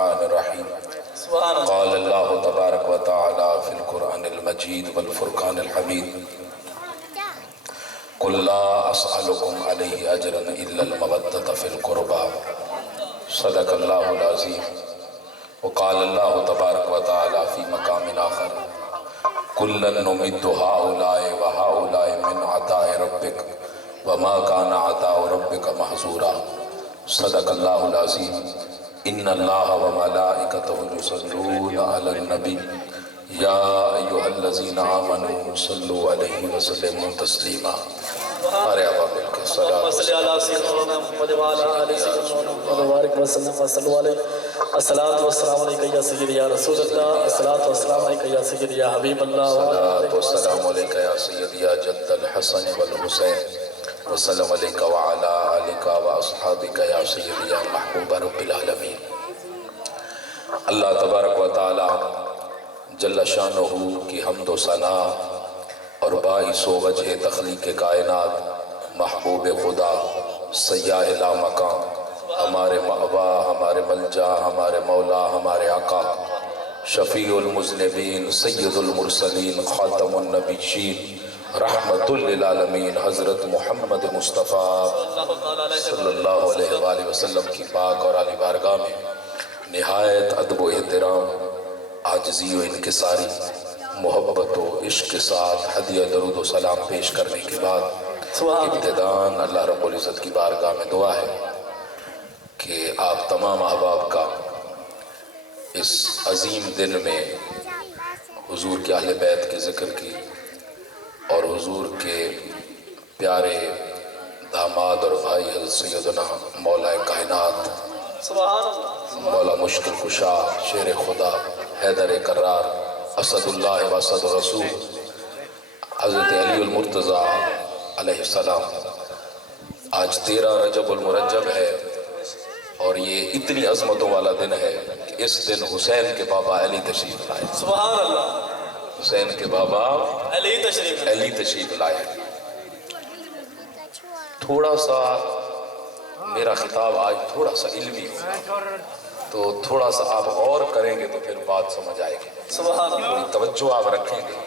الرحمن الرحیم قال اللہ تبارک و تعالی فی القرآن المجید والفرقان الحمید قل لا اسألکم علیہ اجرا الا المودۃ فی القربى صدق اللہ العظیم وقال اللہ تبارک و تعالی فی مقام آخر کلا نمد ہؤلاء وہؤلاء من عطاء ربک وما كان عطاء ربک محظورا صدق اللہ العظیم ان اللہ وملائکتہ یصلون علی النبی یا ایہا الذین آمنوا صلوا علیہ وسلموا تسلیما ارے ابا بالکل اللهم صل على سيدنا محمد وعلى ال سيدنا محمد وبارك وسلم وصلوا عليه الصلاة والسلام عليك يا سيدي يا رسول الله الصلاة والسلام عليك يا سيدي يا حبيب الله الصلاة والسلام عليك يا سيدي يا جد الحسن والحسين وسلم عليك وعلى آلك وأصحابك يا سيدي يا محبوب رب العالمين اللہ تبارک و تعالی جل شانہ کی حمد و ثنا اور باعث و وجہ تخلیق کائنات محبوب خدا سیاہ لا مکان ہمارے مأوا ہمارے ملجا ہمارے مولا ہمارے آقا شفیع المذنبین سید المرسلین خاتم النبیین رحمت للعالمین حضرت محمد مصطفیٰ صلی اللہ علیہ وآلہ وسلم کی پاک اور عالی بارگاہ میں نہایت ادب و احترام عاجزی و انکساری محبت و عشق کے ساتھ ہدیہ درود و سلام پیش کرنے کے بعد ابتداءً اللہ رب العزت کی بارگاہ میں دعا ہے کہ آپ تمام احباب کا اس عظیم دن میں حضور کے اہل بیت کے ذکر کی اور حضور کے پیارے داماد اور بھائی حضرت سیدنا مولا کائنات مولا مشکل کشا شیر خدا حیدر کرار اسد اللہ و اسد رسول حضرت علی المرتضیٰ علیہ السلام آج 13 رجب المرجب ہے اور یہ اتنی عظمتوں والا دن ہے کہ اس دن حسین کے بابا علی تشریف لائے سبحان اللہ حسین کے بابا علی تشریف لائے تھوڑا سا میرا خطاب آج تھوڑا سا علمی ہوگا تو تھوڑا سا آپ غور کریں گے تو پھر بات سمجھ آئے گی سبحان اللہ تھوڑی توجہ آپ رکھیں گے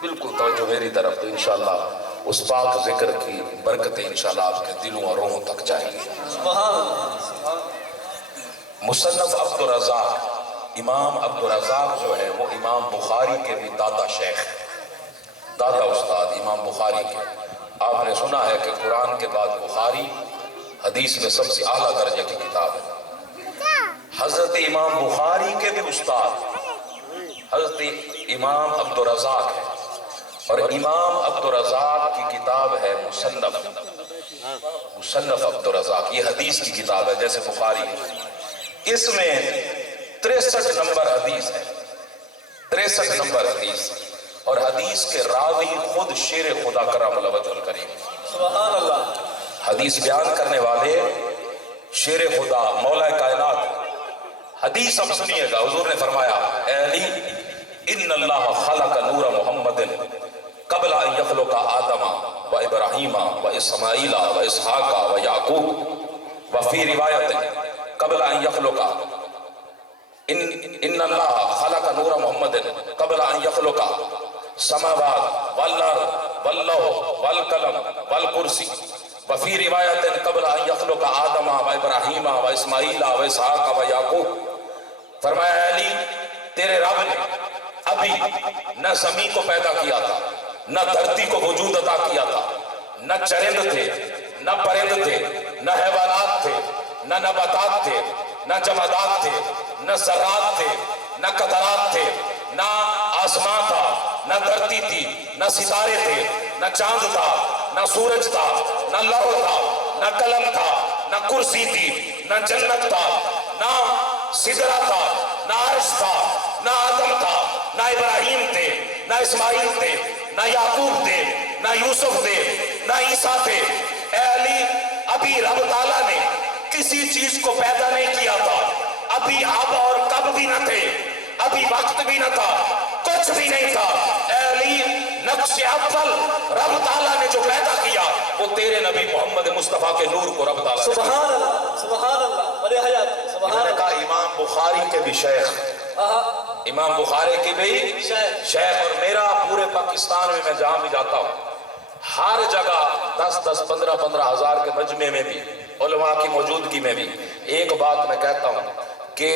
بالکل توجہ میری طرف تو انشاءاللہ اس پاک ذکر کی برکتیں انشاءاللہ آپ کے دلوں اور روحوں تک جائیں گی سبحان اللہ مصنف عبدالرزاق امام عبدالرزاق جو ہے وہ امام بخاری کے بھی دادا شیخ دادا استاد امام بخاری کے آپ نے سنا ہے کہ قرآن کے بعد بخاری حدیث میں سب سے اعلیٰ درجے کی کتاب ہے حضرت امام بخاری کے بھی استاد حضرت امام عبدالرزاق ہے اور امام عبدالرزاق کی کتاب ہے مصنف عبدالرزاق یہ حدیث کی کتاب ہے جیسے بخاری اس میں 63 نمبر حدیث ہے 63 نمبر حدیث اور حدیث کے راوی خود شیر خدا کرم اللہ وجہ الکریم سبحان اللہ حدیث بیان کرنے والے شیر خدا مولا کائنات حدیث اب سنیے گا حضور نے فرمایا اے علی ان اللہ خلق نور محمد قبل ان یخلق آدم و ابراہیم و اسماعیل و اسحاق و یعقوب وفی روایت قبل ان یخلق ان اللہ خلق نور محمد قبل ان یخلق سماوات والارض واللوح والقلم والکرسی وفی روایت قبل ان یخلق آدم و ابراہیم و اسماعیل و اسحاق و یعقوب فرمایا علی تیرے رب نے ابھی نہ زمین کو پیدا کیا تھا نہ دھرتی کو وجود عطا کیا تھا نہ چرند تھے نہ پرند تھے نہ حیوانات تھے نہ نباتات تھے نہ جمادات تھے نہ ذرات تھے نہ قطرات تھے نہ آسمان تھا نہ دھرتی تھی نہ ستارے تھے نہ چاند تھا نہ سورج تھا نہ لوح تھا نہ قلم تھا نہ کرسی تھی نہ جنت تھا نہ سدرہ تھا نہ عرش تھا نہ آدم تھا نہ ابراہیم تھے نہ اسماعیل تھے نہ یعقوب تھے نہ یوسف تھے نہ عیسیٰ تھے اے علی ابھی رب تعالیٰ نے کسی چیز کو پیدا نہیں کیا تھا ابھی اب اور کب بھی نہ تھے ابھی وقت بھی نہ تھا کچھ بھی نہیں تھا. اے علی نقش اول رب تعالیٰ نے جو پیدا کیا وہ تیرے نبی محمد مصطفیٰ کے نور کو رب تعالیٰ نے. سبحان اللہ سبحان اللہ بڑے حیات سبحان میں نے اللہ. کہا امام بخاری کے بھی شیخ, امام بخاری کی بھی شیخ, اور میرا پورے پاکستان میں جہاں بھی جاتا ہوں ہر جگہ 10-10 15-15 ہزار کے مجمع میں بھی علماء کی موجودگی میں بھی ایک بات میں کہتا ہوں کہ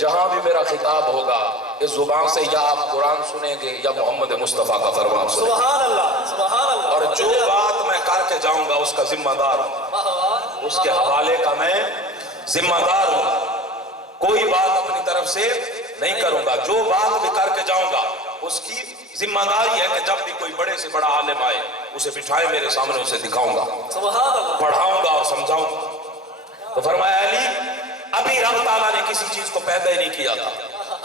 جہاں بھی میرا خطاب ہوگا اس زبان سے یا آپ قرآن سنیں گے یا محمد مصطفیٰ کا فرمان سنیں گے. سبحان اللہ سبحان اللہ. اور جو بات میں کر کے جاؤں گا اس کا ذمہ دار ہوں, اس کے حوالے کا میں ذمہ دار ہوں. کوئی بات اپنی طرف سے نہیں کروں گا, جو بات بھی کر کے جاؤں گا اس کی ذمہ داری ہے کہ جب بھی کوئی بڑے سے بڑا عالم آئے اسے بٹھائے میرے سامنے, اسے دکھاؤں گا, سبحان اللہ, پڑھاؤں گا اور سمجھاؤں گا. تو فرمایا علی ابھی رب تعالیٰ نے کسی چیز کو پیدا ہی نہیں کیا تھا,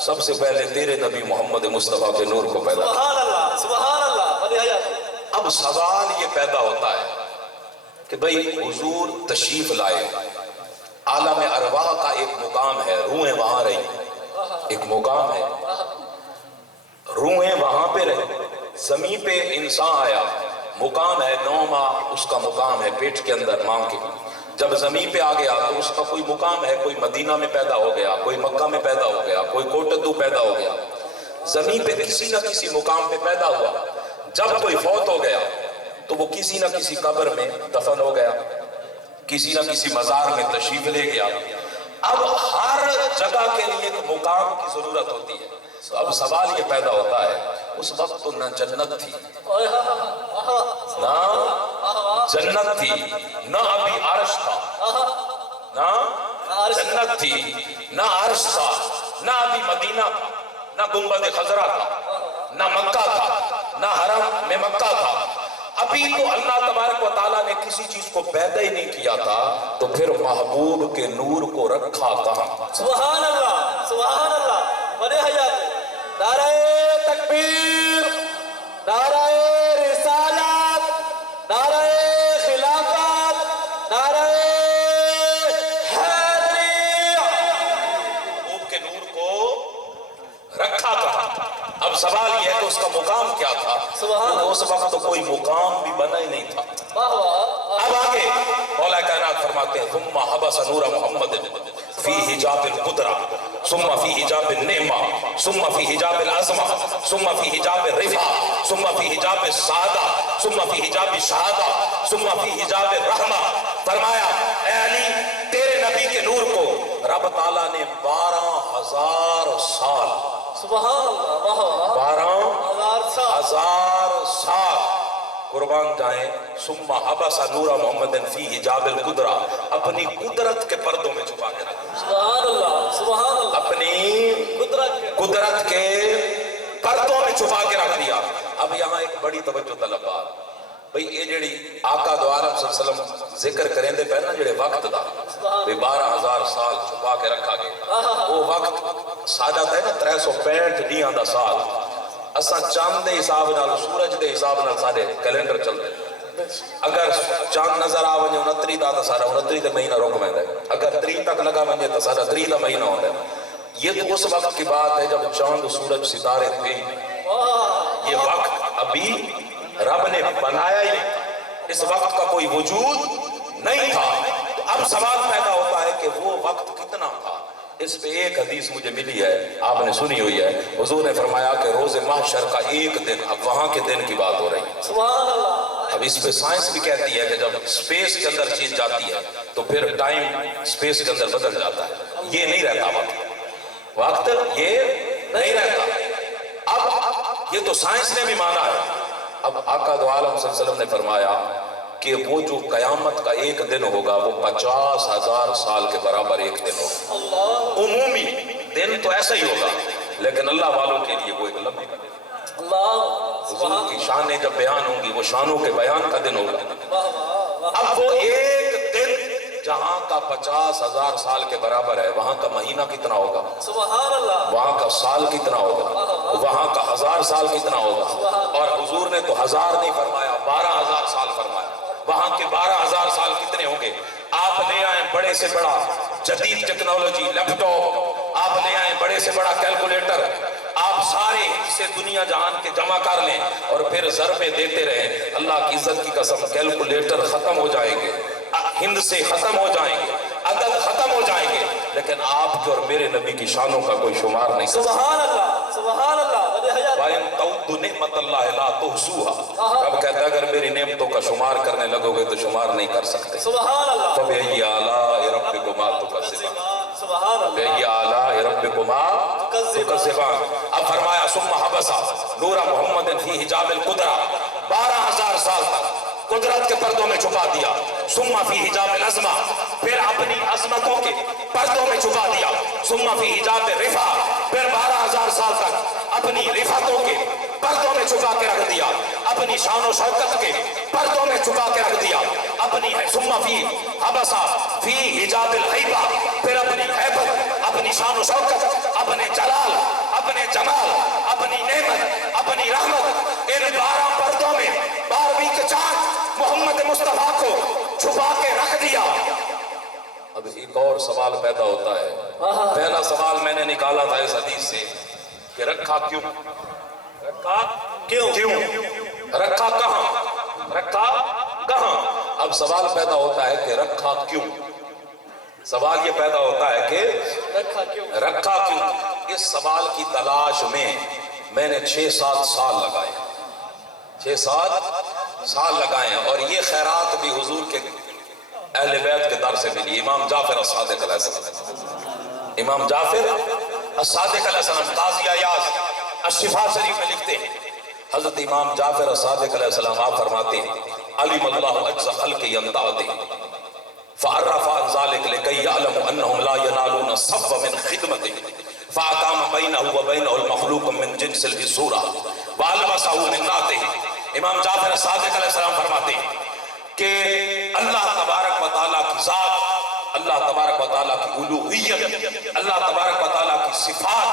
سب سے پہلے تیرے نبی محمد مصطفیٰ کے نور کو پیدا کیا. سبحان اللہ سبحان اللہ بڑے حیات. اب سوال یہ پیدا ہوتا ہے کہ بھئی حضور تشریف لائے, عالم ارواح کا ایک مقام ہے, روحیں وہاں رہی, ایک مقام ہے, روحیں وہاں پہ رہی, زمین پہ انسان آیا, مقام ہے 9 ماہ اس کا مقام ہے پیٹ کے اندر ماں کے. جب زمین پہ آ گیا تو اس کا کوئی مقام ہے, کوئی مدینہ میں پیدا ہو گیا, کوئی مکہ میں پیدا ہو گیا, کوئی کوٹدو پیدا ہو گیا, زمین پہ کسی نہ کسی مقام پہ پیدا ہوا. جب کوئی فوت ہو گیا تو وہ کسی نہ کسی قبر میں دفن ہو گیا, کسی نہ کسی مزار میں تشریف لے گیا. اب ہر جگہ کے لیے ایک مقام کی ضرورت ہوتی ہے. تو اب سوال یہ پیدا ہوتا ہے, اس وقت تو نہ جنت تھی, نہ جنت تھی, نہ ابھی عرش تھا, نہ جنت تھی, نہ عرش تھا, نہ ابھی مدینہ تھا, نہ گنبد خضرا تھا, نہ مکہ تھا, نہ حرم میں مکہ تھا. ابھی تو اللہ تبارک و تعالیٰ نے کسی چیز کو پیدا ہی نہیں کیا تھا, تو پھر محبوب کے نور کو رکھا کہاں. سبحان اللہ سبحان اللہ بڑے حیات. نعرہ تکبیر, نعرہ رسالت, نعرہ خلافت, نعرہ حیدری. محبوب کے نور کو رکھا کہاں. اب سوال یہ ہے کہ اس کا مقام کیا تھا. اس وقت تو کوئی مقام بھی بنا ہی نہیں تھا. اب آگے مولا کائنات فرماتے ہیں ثم حبس نور محمد فی حجاب القدرہ ثم فی حجاب النعمہ ثم فی حجاب العظمہ ثم فی حجاب الرفع ثم فی حجاب السعادہ ثم فی حجاب الشہادہ ثم فی حجاب الرحمہ. فرمایا اے علی تیرے نبی کے نور کو رب تعالیٰ نے 12,000 سال, سبحان اللہ 12,000 سال قربان جائیں, ثم حبس نور محمد فی حجاب القدرہ, اپنی قدرت کے پردوں میں چھپا کے رکھا. سبحان اللہ سبحان اللہ, اپنی قدرت کے پردوں میں چھپا کے رکھ دیا. اب یہاں ایک بڑی توجہ طلب بات, بھئی یہ جڑی آقا دو عالم صلی اللہ علیہ وسلم ذکر کریں دے پہنا جڑے وقت دا 12,000 سال چھپا کے رکھا گیا. وہ وقت سادہ ہے نا 365 دیاں دا سال, اساں چاند دے حساب نال سورج دے حساب نال سارے کیلنڈر چلتے. اگر چاند نظر آ ونجے 29 دا تو سارا 29 دا مہینہ رک ویندا ہے, اگر 30 تک لگا ونجے تو سارا 30 دا مہینہ ہوندا ہے. یہ تو اس وقت کی بات ہے جب چاند سورج ستارے تھے. یہ وقت ابھی رب نے بنایا ہی نہیں تھا, اس وقت کا کوئی وجود نہیں تھا. تو اب سوال پیدا ہوتا ہے کہ وہ وقت کتنا تھا. اس پہ ایک حدیث مجھے ملی ہے, آپ نے سنی ہوئی ہے. حضور نے فرمایا کہ روز محشر کا ایک دن, اب وہاں کے دن کی بات ہو رہی ہے. سبحان اللہ. اب اس پہ سائنس بھی کہتی ہے کہ جب سپیس کے اندر چیز جاتی ہے تو پھر ٹائم سپیس کے اندر بدل جاتا ہے, یہ نہیں رہتا وقت یہ نہیں رہتا. اب یہ تو سائنس نے بھی مانا ہے. اب آقا دو عالم صلی اللہ علیہ وسلم نے فرمایا کہ وہ جو قیامت کا ایک دن ہوگا وہ 50,000 سال کے برابر ایک دن ہوگا. عمومی دن تو ایسا ہی ہوگا, لیکن اللہ والوں کے لیے وہ ایک لمبی دن. حضور کی شانیں جب بیان ہوں گی وہ شانوں کے بیان کا دن ہوگا. اب وہ ایک دن جہاں کا 50,000 سال کے برابر ہے, وہاں کا مہینہ کتنا ہوگا, سبحان اللہ, وہاں کا سال کتنا ہوگا, وہاں کا 1000 سال کتنا ہوگا. اور حضور نے تو 1000 نہیں فرمایا, 12,000 سال فرمایا. وہاں کے 12,000 سال کتنے ہوں گے. آپ لے آئیں بڑے سے بڑا جدید ٹیکنالوجی لیپ ٹاپ, آپ لے آئیں بڑے سے بڑا کیلکولیٹر, آپ آپ سارے سے دنیا جہان کے جمع کر لیں اور پھر ضربے دیتے رہیں، اللہ کی عزت کی قسم کیلکولیٹر ختم ہو جائیں گے، ہند سے ختم ہو جائیں گے، عدد ختم ہو جائیں گے، لیکن آپ کے اور میرے نبی کی شانوں کا کوئی شمار نہیں کرتا۔ سبحان اللہ، سبحان اللہ۔ وَإِن تَعُدُّوا نِعْمَتَ اللَّهِ لَا تُحْصُوهَا، رب کہتا ہے اگر میری نعمتوں کا شمار کرنے لگو گے تو شمار نہیں کر سکتے۔ سبحان اللہ، فَبِأَيِّ آلَاءِ رَبِّكُمَا تُكَذِّبَانِ، سبحان اللہ، بِأَيِّ آلَاءِ رَبِّكُمَا تُكَذِّبَانِ۔ اب فرمایا ثم حبس نور محمد فی حجاب القدرہ، 12,000 سال تک قدرت کے پردوں میں چھپا دیا، ثم فی حجاب العظمہ، پھر اپنی عظمتوں کے پردوں میں چھپا دیا، ثم فی حجاب الرفع، پھر 12,000 سال تک اپنی رفعتوں کے پردوں میں چھپا کے رکھ دیا، اپنی شان و شوکت کے پردوں میں چھپا کے رکھ دیا، اپنی ثم فی حبس فی حجاب الہیبہ، پھر اپنی ہیبت، اپنی شان و شوکت، اپنے جلال، اپنے جمال، اپنی نعمت، اپنی رحمت، ان 12 پردوں میں 12ویں کے چاند محمد مصطفیٰ کو چھپا کے رکھ دیا۔ اب ایک اور سوال پیدا ہوتا ہے، پہلا سوال میں نے نکالا تھا اس حدیث سے کہ رکھا کیوں، رکھا کیوں، رکھا کہاں، رکھا کہاں۔ اب سوال پیدا ہوتا ہے کہ رکھا کیوں، سوال یہ پیدا ہوتا ہے کہ رکھا کیوں۔ اس سوال کی تلاش میں نے 6-7 سال لگائے، 6-7 سال لگائے ہیں، اور یہ خیرات بھی حضور کے اہل بیت کے در سے ملی۔ امام جعفر الصادق علیہ السلام، امام جعفر الصادق علیہ السلام تازیہ یاز الشفا شریف میں لکھتے ہیں، حضرت امام جعفر الصادق علیہ السلام آپ فرماتے ہیں علم اللہ اجزا خلق ینتعدی فعرف عن ذلك لكي يعلموا انهم لا ينالون الصف من خدمته فاقام بينه وبينه المخلوق من جنس الصورة والبسه من نعته۔ امام جعفر الصادق علیہ السلام فرماتے ہیں کہ اللہ تبارک و تعالیٰ کی ذات، اللہ تبارک و تعالیٰ کی الوہیت، اللہ تبارک و تعالیٰ کی صفات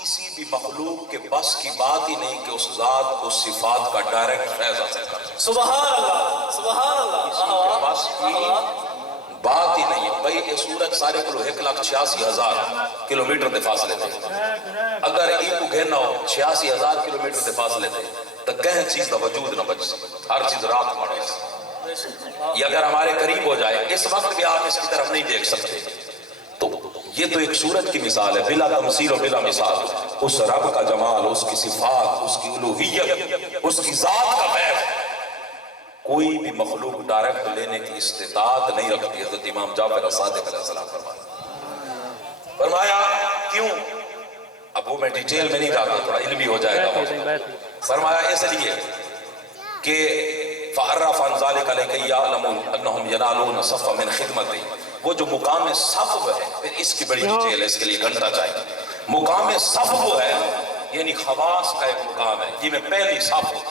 کسی بھی مخلوق کے بس کی بات ہی نہیں کہ اس ذات اس صفات کا ڈائریکٹ فیض حاصل کر سکے۔ سبحان اللہ، سبحان اللہ، کسی کے بس کی بات ہی نہیں ہے۔ بھئی یہ سورج سارے کلو 1,86,000 کلومیٹر دے فاصلے تھے، اگر ایک کو گھننا ہو 86,000 کلومیٹر دے فاصلے تھے تو کہیں چیز دا وجود نہ بچ سکے، ہر چیز رات مڑے۔ یہ اگر ہمارے قریب ہو جائے اس وقت بھی آپ اس کی طرف نہیں دیکھ سکتے، تو یہ تو ایک سورج کی مثال ہے، بلا تمثیل و بلا مثال۔ اس رب کا جمال، اس کی صفات، اس کی الوہیت، اس کی ذات کا فیض کوئی بھی مخلوق ڈائریکٹ لینے کی استطاعت نہیں رکھتی۔ حضرت امام جعفر الصادق علیہ السلام فرمایا کیوں؟ اب وہ میں ڈیٹیل میں نہیں جاتا، تھوڑا علمی ہو جائے گا۔ فرمایا اس لیے کہ فعرف عن ذلك لكي يعلموا انهم ينالون صف من خدمته، وہ جو مقام صف ہے، پھر اس کی بڑی ڈیٹیل ہے، اس کے لیے گھنٹہ چاہیے۔ مقام صف وہ ہے یعنی خواص کا ایک مقام ہے جی میں پہلی صف ہوں،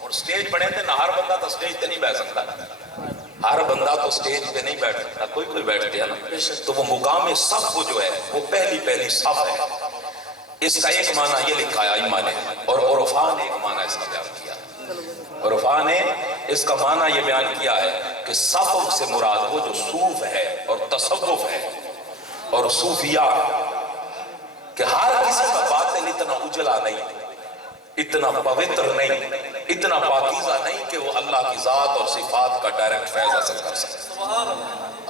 اور سٹیج بنے تھے نا، ہر بندہ تو سٹیج پہ نہیں بیٹھ سکتا، ہر بندہ تو سٹیج پہ نہیں بیٹھ سکتا، کوئی بیٹھتے ہیں نا، تو وہ مقام صف جو ہے وہ پہلی صف ہے۔ اس کا ایک معنی یہ لکھا ہے ائمہ نے، اور عرفاء نے ایک معنی اس کا بیان کیا، عرفاء نے اس کا معنی یہ بیان کیا ہے کہ صف سے مراد وہ جو صوف ہے اور تصوف ہے اور صوفیہ، کہ ہر کسی کا باطن اتنا اجلا نہیں، اتنا پوتر نہیں، اتنا پاکیزہ نہیں کہ وہ اللہ کی ذات اور صفات کا ڈائریکٹ فیض حاصل کر سکے۔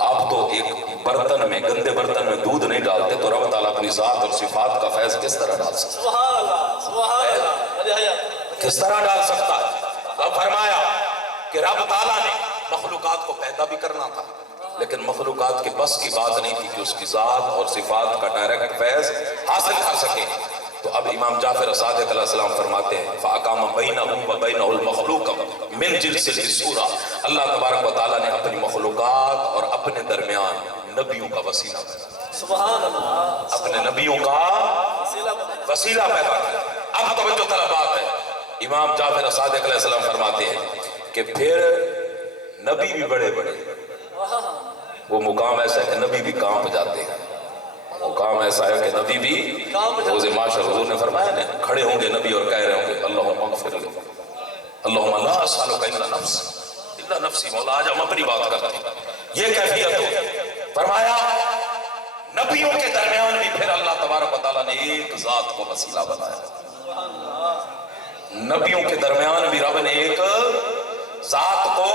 آپ تو ایک برتن میں، گندے برتن میں دودھ نہیں ڈالتے تو رب تعالیٰ اپنی ذات اور صفات کا فیض کس طرح ڈال سکتا ہے؟ سبحان اللہ، سبحان اللہ، کس طرح ڈال سکتا ہے؟ اب فرمایا کہ رب تعالیٰ نے مخلوقات کو پیدا بھی کرنا تھا، لیکن مخلوقات کے بس کی بات نہیں تھی کہ اس کی ذات اور صفات کا ڈائریکٹ فیض حاصل کر سکے۔ تو اب امام جعفر الصادق علیہ السلام فرماتے ہیں فَأَقَامَ بَيْنَهُمْ وَبَيْنَهُ الْمَخْلُوقَ مِنْ جِنْسِ الصُّورَةِ، اللہ تبارک و تعالیٰ نے اپنی مخلوقات اور اپنے درمیان نبیوں کا وسیلہ پیدا، سبحان اللہ، اپنے نبیوں کا وسیلہ پیدا کیا۔ اب توجہ طلب بات ہے، امام جعفر الصادق علیہ السلام فرماتے ہیں کہ پھر نبی بھی بڑے وہ مقام ایسا ہے کہ نبی بھی کانپ جاتے ہیں، مقام ایسا ہے کہ نبی بھی روز معاشر حضور نے فرمایا نا، کھڑے ہوں گے نبی اور کہہ رہے ہوں گے اللہم اغفر لی اللہم لا اسألک الا نفس الا نفسی، مولا آج ہم اپنی بات کرتے ہیں، یہ کیفیت ہو۔ فرمایا نبیوں کے درمیان بھی پھر اللہ تبارک و تعالیٰ نے ایک ذات کو وسیلہ بنایا. نبیوں کے درمیان بھی رب نے ایک ذات کو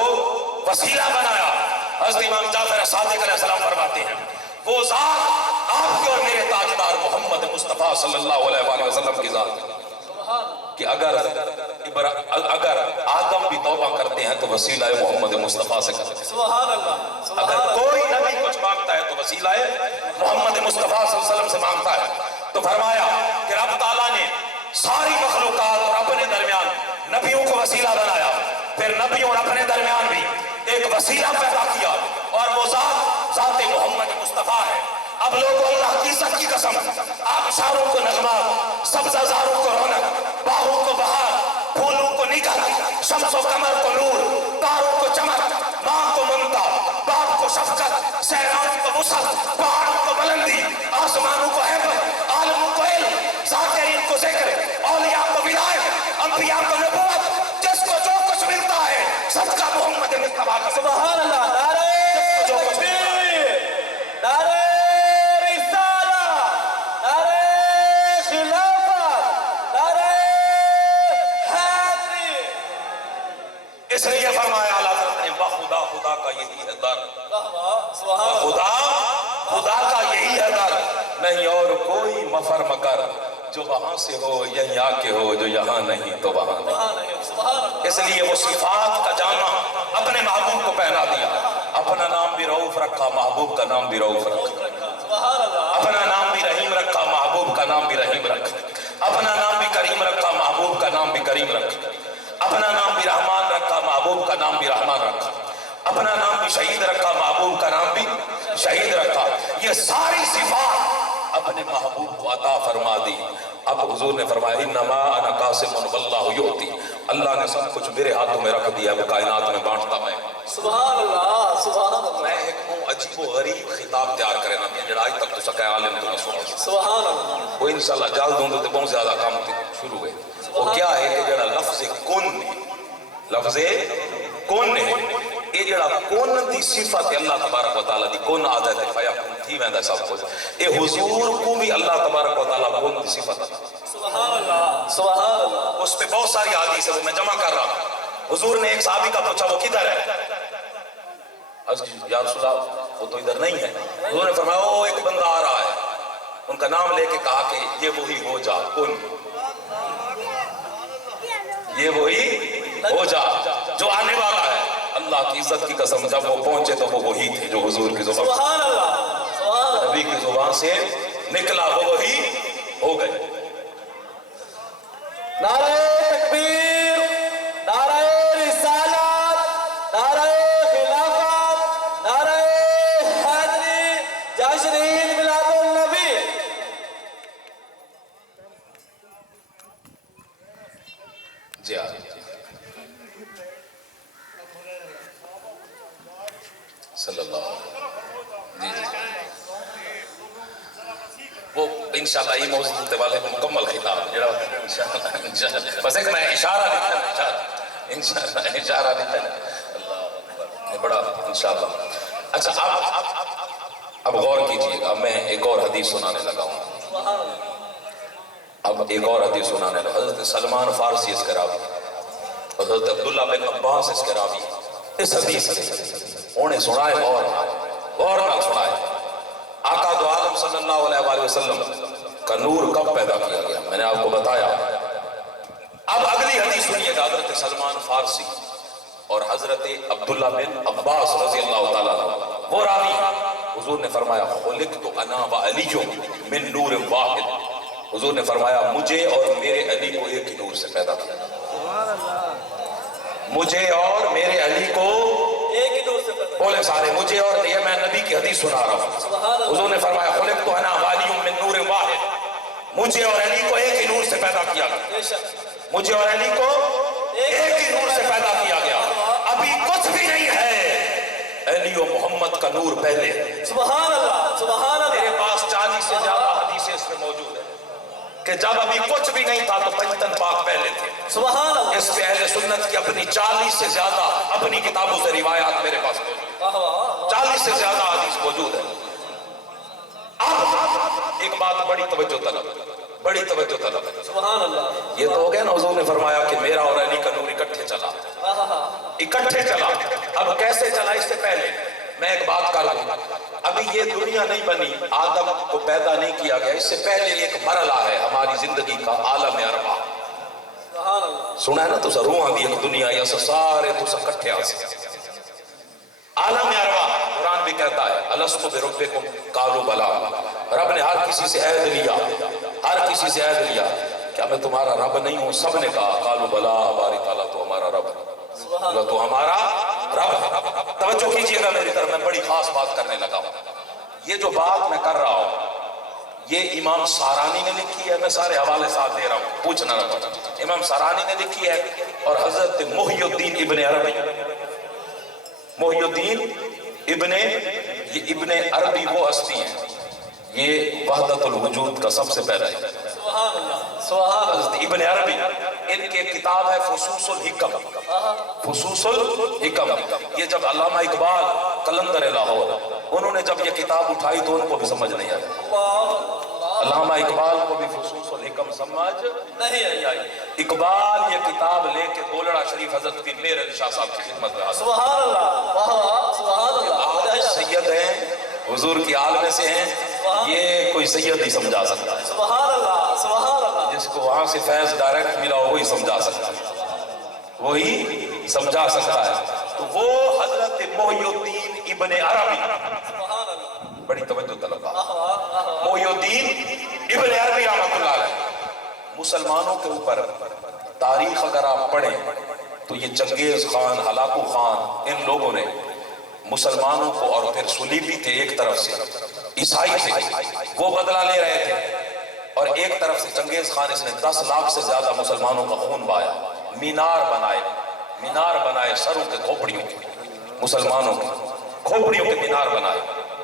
وسیلہ بنایا. حضرت امام جعفر صادق علیہ السلام فرماتے ہیں وہ ذات آپ کے اور میرے تاجدار محمد مصطفیٰ صلی اللہ علیہ وآلہ وسلم کی ذات ہے کہ اگر آدم بھی توبہ کرتے ہیں تو وسیلہ محمد مصطفیٰ سے کرتے ہیں. اگر کوئی نبی کچھ مانگتا ہے تو وسیلہ محمد مصطفیٰ صلی اللہ علیہ وسلم سے مانگتا ہے. تو فرمایا کہ رب تعالیٰ نے ساری مخلوقات اور اپنے درمیان نبیوں کو وسیلہ بنایا, پھر نبیوں اور اپنے درمیان بھی ایک وسیلہ پیدا کیا, اور وہ ذات محمد مصطفیٰ ہے. اب لوگوں اللہ کی عزت کی قسم, آبشاروں کو نغمات, سبززاروں کو رونق, باغوں کو بہار, پھولوں کو نگہت, شمس و قمر کو نور, تاروں کو چمک, ماں کو ممتا, باپ کو شفقت, صحراؤں کو وسعت, پہاڑوں کو بلندی, آسمانوں کو حیبت, عالموں کو علم, ذاکرین کو ذکر, اولیاء کو ولایت, انبیاء کو نبوت, جس کو جو کچھ ملتا ہے صدقہ محمد مصطفیٰ کا. سبحان اللہ. نعرہ تکبیر, نعرہ اس لیے فرمایا اللہ تعالیٰ نے خدا خدا کا یہی ہے در, خدا کا یہی ہے در, نہیں اور کوئی مفر مکر, جو وہاں سے ہو یہی آ کے ہو, جو یہاں نہیں تو وہاں نہیں. اس لیے وہ صفات کا جامع اپنے محبوب کو پہنا دیا. اپنا نام بھی رؤوف رکھا, محبوب کا نام بھی رؤوف رکھا. اپنا نام بھی رحیم رکھا, محبوب کا نام بھی رحیم رکھا. اپنا نام بھی کریم رکھا, محبوب کا نام بھی کریم رکھا. اپنا نام بھی رحمان رکھا, محبوب کا نام بھی رحمان رکھا. اپنا نام بھی شہید رکھا, محبوب کا نام بھی شہید رکھا. یہ ساری صفات اپنے محبوب کو عطا فرما دی. اب حضور نے فرمایا انما انا قاسم واللہ یعطی, اللہ نے سب کچھ میرے ہاتھوں میں رکھ دیا, وہ کائنات میں بانٹتا میں. سبحان اللہ, سبحان اللہ. میں ایک عجیب و غریب خطاب تیار کرے نا, جڑا آج تک تو سکے عالم تو نہ سنا. سبحان اللہ. وہ انشاءاللہ جال دوں تو بہت زیادہ کام شروع ہوئے. وہ کیا ہے کہ جڑا لفظ کن ہے, یہ جڑا کن دی صفت ہے اللہ تبارک و تعالیٰ دی, کن عادت ہے فیکون تھی ویندا سب کچھ, اے حضور کو بھی اللہ تبارک و تعالیٰ کن دی صفت ہے. سبحان اللہ, سبحان اللہ. اس پہ بہت ساری حدیث ہے, وہ میں جمع کر رہا ہوں. حضور نے ایک صحابی کا پوچھا وہ کدھر ہے, یا رسول اللہ وہ تو ادھر نہیں ہے. حضور نے فرمایا وہ ایک بندہ آ رہا ہے, ان کا نام لے کے کہا کہ یہ وہی ہو جا کن, یہ وہی ہو جا جو آنے والا ہے. اللہ کی عزت کی قسم جب وہ پہنچے تو وہ وہی تھے جو حضور کی زبان, سبحان اللہ, نبی کی زبان سے نکلا, وہ وہی ہو گئے. نعرہ تکبیر, نعرہ رسالت, نعرہ خلافت, نعرہ حیدری, جشن عید میلاد النبی. جی آج صلی اللہ علیہ وسلم. جی وہ انشاءاللہ یہ موضوع ہوتے والے مکمل خطاب جڑا انشاءاللہ بس ایک میں اشارہ دیتا ہے, انشاءاللہ اشارہ دیتا ہے. اللہ بڑا انشاءاللہ. اچھا اب غور کیجئے گا, میں ایک اور حدیث سنانے لگا ہوں. اب ایک اور حدیث سنانے لگا. حضرت سلمان فارسی اس کے راوی, حضرت عبداللہ بن عباس اس کے راوی. اس حدیث انہیں سنائے, غور نہ سنائے. آقا دو عالم صلی اللہ علیہ وآلہ وسلم کا نور کب پیدا کیا گیا, میں نے آپ کو بتایا. اب اگلی حدیث سنیے گا. حضرت سلمان فارسی اور حضرت عبداللہ بن عباس رضی اللہ تعالیٰ وہ راوی. حضور نے فرمایا خلقت انا و علی من نور واحد, حضور نے فرمایا مجھے اور میرے علی کو ایک ہی نور سے پیدا کیا. مجھے اور میرے علی کو ایک ہی نور سے پیدا. بولے سارے مجھے اور, یہ میں نبی کی حدیث سنا رہا ہوں. حضور نے فرمایا خلقت انا و علی من نور واحد, مجھے اور علی کو ایک ہی نور سے پیدا کیا گیا. مجھے اور علی کو ایک ہی نور سے پیدا کیا گیا. ابھی کچھ بھی نہیں ہے, علی و محمد کا نور پہلے ہے. سبحان اللہ, سبحان اللہ. میرے پاس 40 سے زیادہ حدیثیں اس میں موجود ہیں کہ جب ابھی کچھ بھی نہیں تھا تو پنجتن پاک پہلے تھے. سبحان اللہ. اس پہ اہل سنت کی اپنی 40 سے زیادہ اپنی کتابوں سے روایات میرے پاس موجود, 40 سے زیادہ حدیث موجود ہے. اب ایک بات بڑی توجہ طلب, بڑی توجہ طلب ہے. سبحان اللہ. یہ تو ہو گیا نا حضور نے فرمایا کہ میرا اور علی کا نور اکٹھے چلا. اکٹھے چلا. اب کیسے چلا اس سے پہلے میں ایک بات کر دوں. ابھی یہ دنیا نہیں بنی, آدم کو پیدا نہیں کیا گیا, اس سے پہلے ایک مرحلہ ہے ہماری زندگی کا, عالم ارواح. سنا ہے نا تو روحاں دی ایک دنیا یا سارے تو اکٹھے آ سکتے. عالم ارواح قرآن بھی کہتا ہے الستو بربکم قالوا بلی. رب نے ہر کسی سے عہد لیا, ہر کسی سے عہد لیا, کیا میں تمہارا رب نہیں ہوں؟ سب نے کہا قالوا بلی باری تعالیٰ تو ہمارا رب ہے, اللہ تو ہمارا رب ہے. توجہ کیجئے گا میری طرف, میں بڑی خاص بات کرنے لگا ہوں. یہ جو بات میں کر رہا ہوں یہ امام سارانی نے لکھی ہے, میں سارے حوالے ساتھ دے رہا ہوں, پوچھنا نہ پڑا. امام سارانی نے لکھی ہے اور حضرت محی الدین ابن عربی, محی الدین ابن عربی وہ ہستی ہیں, یہ وحدت الوجود کا سب سے پہلا ہے. حضرت ابن عربی, ان کے کتاب ہے فصوص الحکم. فصوص الحکم یہ جب علامہ اقبال قلندر لاہور انہوں نے جب یہ کتاب اٹھائی تو ان کو بھی سمجھ نہیں آئی. علامہ اقبال کو بھی فصوص الحکم سمجھ نہیں آئی. اقبال یہ کتاب لے کے گولڑا شریف حضرت پیر میر علی شاہ صاحب کی خدمت میں حاضر. سبحان اللہ, سبحان اللہ. سید ہیں, حضور کی آل میں سے ہیں, یہ کوئی سید نہیں سمجھا سکتا ہے. سبحان اللہ, سبحان اللہ. جس کو وہاں سے فیض ڈائریکٹ ملا وہی سمجھا سکتا ہے, وہی سمجھا سکتا ہے. تو وہ حضرت محی الدین ابن عربی, بڑی توجہ طلب, محی الدین ابن عربی رحمۃ اللہ علیہ, مسلمانوں کے اوپر تاریخ اگر آپ پڑھیں تو یہ چنگیز خان, ہلاکو خان, ان لوگوں نے مسلمانوں کو, اور پھر صلیبی تھے ایک طرف سے, عیسائی تھے, وہ بدلہ لے رہے تھے, اور ایک طرف سے چنگیز خان, اس نے 10 لاکھ سے زیادہ مسلمانوں کا خون بہایا. مینار بنائے سروں کے کھوپڑیوں کے, مسلمانوں کے کھوپڑیوں کے مینار بنائے,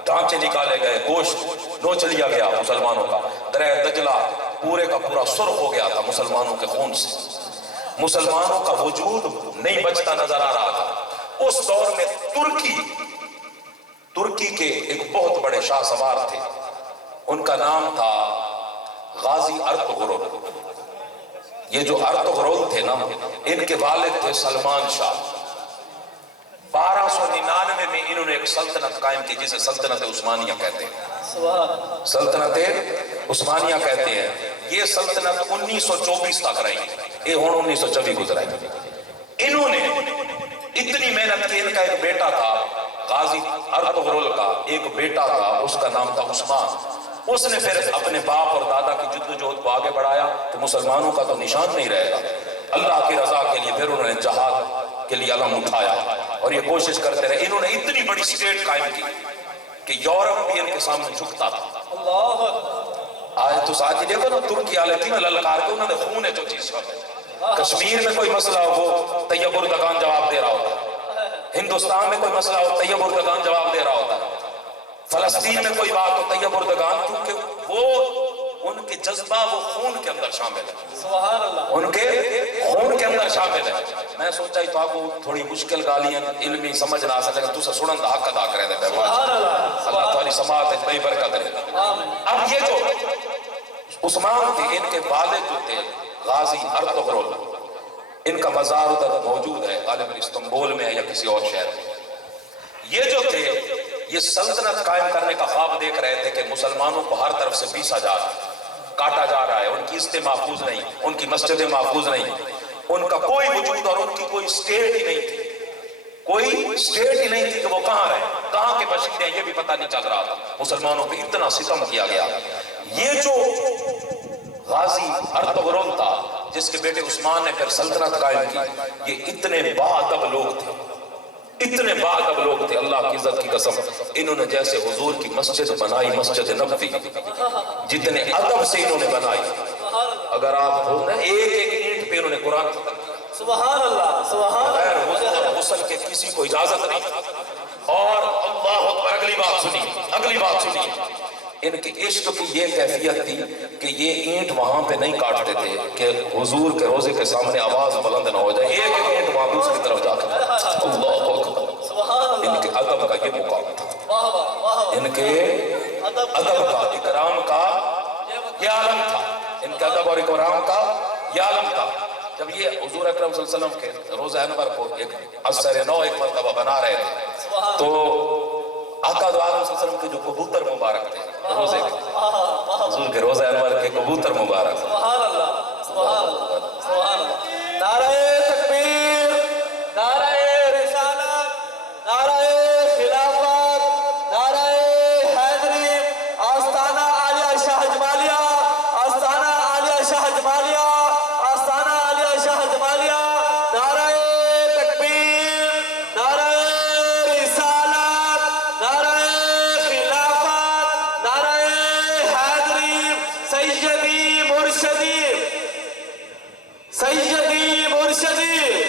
ڈھانچے نکالے گئے, گوشت نوچ لیا گیا مسلمانوں کا. درہ دجلہ پورے کا پورا سرخ ہو گیا تھا مسلمانوں کے خون سے. مسلمانوں کا وجود نہیں بچتا نظر آ رہا تھا. اس دور میں ترکی کے ایک بہت بڑے شاہ سوار تھے, ان کا نام تھا غازی ارطغرل. یہ جو ارطغرل تھے نا, ان کے والد تھے سلمان شاہ. 1299 میں انہوں نے ایک سلطنت قائم کی جسے سلطنت عثمانیہ کہتے ہیں. سلطنت عثمانیہ کہتے ہیں. یہ سلطنت 1924 تک رہی, یہ ہوں 1924 گزرا ہے. انہوں نے اتنی محنت کی. ان کا ایک بیٹا تھا غازی ارطغرل کا, ایک بیٹا تھا, اس کا نام تھا عثمان. اس نے پھر اپنے باپ اور دادا کی جدوجہد کو آگے بڑھایا کہ مسلمانوں کا تو نشان نہیں رہے گا, اللہ کی رضا کے لیے پھر انہوں نے جہاد کے لیے علم اٹھایا اور یہ کوشش کرتے رہے. انہوں نے اتنی بڑی اسٹیٹ قائم کی کہ یورپ بھی ان کے سامنے جھکتا تھا. آج تو ساتھ ہی دیکھو نا, ترکی والے تھی نا للکار کے, انہوں نے خون ہے جو چیز کا. کشمیر میں کوئی مسئلہ ہو وہ طیب اردگان جواب دے رہا ہوتا, ہندوستان میں کوئی مسئلہ ہو طیب اردگان جواب دے رہا ہوتا, فلسطین میں کوئی بات ہو طیب اردگان, کیونکہ وہ ان کے جذبہ وہ خون کے اندر شامل ہے. سبحان اللہ, ان کے خون کے اندر شامل ہے. میں سوچا ہی تو آپ کو تھوڑی مشکل گالیاں علمی سمجھ نہ آ سکے, تو سے سنن دا حق ادا کرے دے. سبحان اللہ, اللہ تعالی سماعت ہے بڑی برکت دے. اب یہ جو عثمان تھے, ان کے والد جو تھے غازی ارطغرل, ان کا مزار ادھر موجود ہے, غالباً استنبول میں یا کسی اور شہر میں. یہ جو تھے یہ سلطنت قائم کرنے کا خواب دیکھ رہے تھے کہ مسلمانوں کو ہر طرف سے پیسا جا رہا ہے, کاٹا جا رہا ہے, ان کی عزتیں محفوظ نہیں, ان کی مسجدیں محفوظ نہیں, ان کا کوئی وجود اور ان کی کوئی اسٹیٹ ہی نہیں تھی, کوئی اسٹیٹ ہی نہیں تھی کہ وہ کہاں رہے, کہاں کے بشیر ہیں, یہ بھی پتہ نہیں چل رہا تھا. مسلمانوں پہ اتنا ستم کیا گیا. یہ جو غازی ارطغرل تھا جس کے بیٹے عثمان نے پھر سلطنت قائم کی, یہ اتنے باادب لوگ تھے, اتنے باادب لوگ تھے, اللہ کی عزت کی قسم. انہوں نے جیسے حضور کی مسجد بنائی, مسجد نبوی, جتنے ادب سے انہوں نے بنائی, اگر آپ ہو نا ایک ایک اینٹ پہ انہوں نے قرآن ختم. سبحان اللہ, سبحان اللہ. غیر وضو اور غسل کے کسی کو اجازت نہیں. اور اللہ اکبر, اگلی بات سنی, ان کے عشق کی یہ کیفیت تھی کہ یہ اینٹ وہاں پہ نہیں کاٹتے تھے کہ حضور کے روزے کے سامنے آواز بلند نہ ہو جائے, ایک ایک اینٹ وہاں دوسری طرف جا کر. اللہ اکبر, ان کے ادب کا یہ مقام تھا, ان کے ادب کا, اکرام کا یہ عالم تھا. ان کیا تھا؟ اور اکرام تھا یا علم تھا. جب یہ حضور اکرم صلی اللہ علیہ وسلم کے روزہ انور کو ایک اثر نو ایک مرتبہ بنا رہے تھے تو آقا دو عالم صلی اللہ علیہ وسلم کے جو کبوتر مبارک تھے روزے کے، حضور کے روزہ انور کے کبوتر مبارک، سبحان اللہ سبحان اللہ سبحان اللہ. نعرہ تکبیر، نعرہ رسالت، نعرہ خلافت، نعرہ حیدری، آستانہ عالیہ شاہ جمالیہ، آستانہ عالیہ شاہ جمالیہ، آستانہ عالیہ شاہ جمالیہ. نعرہ تکبیر، نعرہ رسالت، نعرہ خلافت، نعرہ حیدری. سیدی مرشدی، سیدی مرشدی